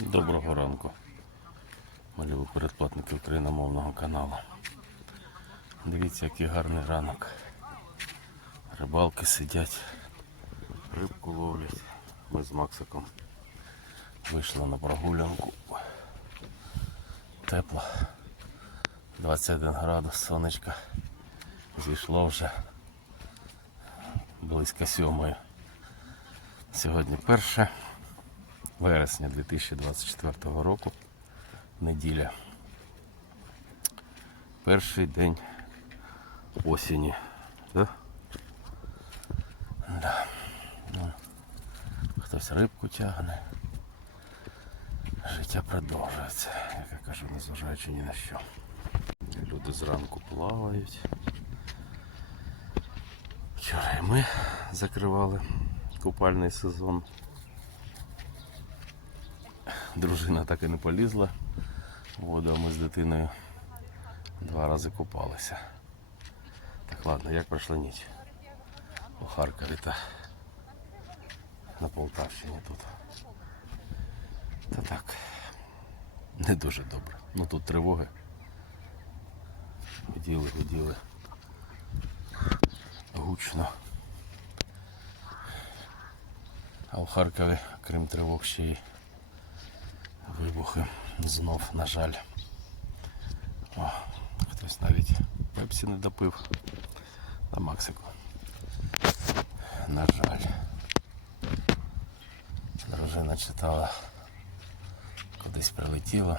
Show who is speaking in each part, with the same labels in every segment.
Speaker 1: Доброго ранку. Малюву передплатники україномовного каналу. Дивіться, який гарний ранок. Рибалки сидять, рибку ловлять. Ми з Максиком вийшли на прогулянку. Тепло. 21 градус, сонечко. Зійшло вже близько сьомої. Сьогодні перше вересня 2024 року, неділя. Перший день осені. Да? Да. Ну, хтось рибку тягне. Життя продовжується, як я кажу, незважаючи ні на що. Люди зранку плавають. Вчора і ми закривали купальний сезон. Дружина так і не полізла воду, а ми з дитиною два рази купалися. Так ладно, як пройшла ніч? У Харкові та на Полтавщині тут. Та так, не дуже добре. Ну тут тривоги. Гуділи, гуділи. Гучно. А у Харкові, крім тривог, ще й вибухи знов, на жаль. О, хтось навіть пепсі не допив на Максику. На жаль. Дружина читала, кудись прилетіла.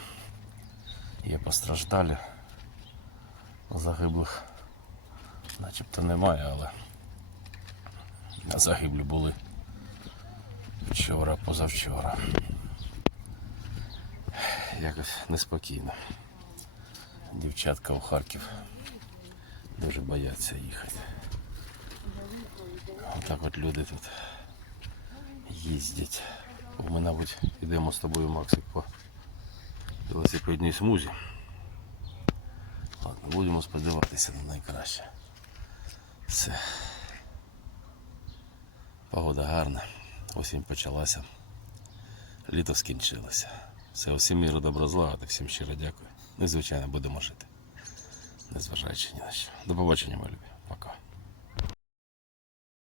Speaker 1: Є постраждалі. Загиблих начебто немає, але загиблі були вчора, позавчора якось неспокійно. Дівчатка у Харків дуже бояться їхати. Отак от люди тут їздять. Ми, мабуть, йдемо з тобою, Максик, по велосипедній смузі. Ладно, будемо сподіватися на найкраще. Все. Погода гарна. Осінь почалася. Літо скінчилося. Все, усім міру добро зла, так всім щиро дякую. Ну і звичайно будемо жити. Незважаючи ні на що. До побачення, мої любі.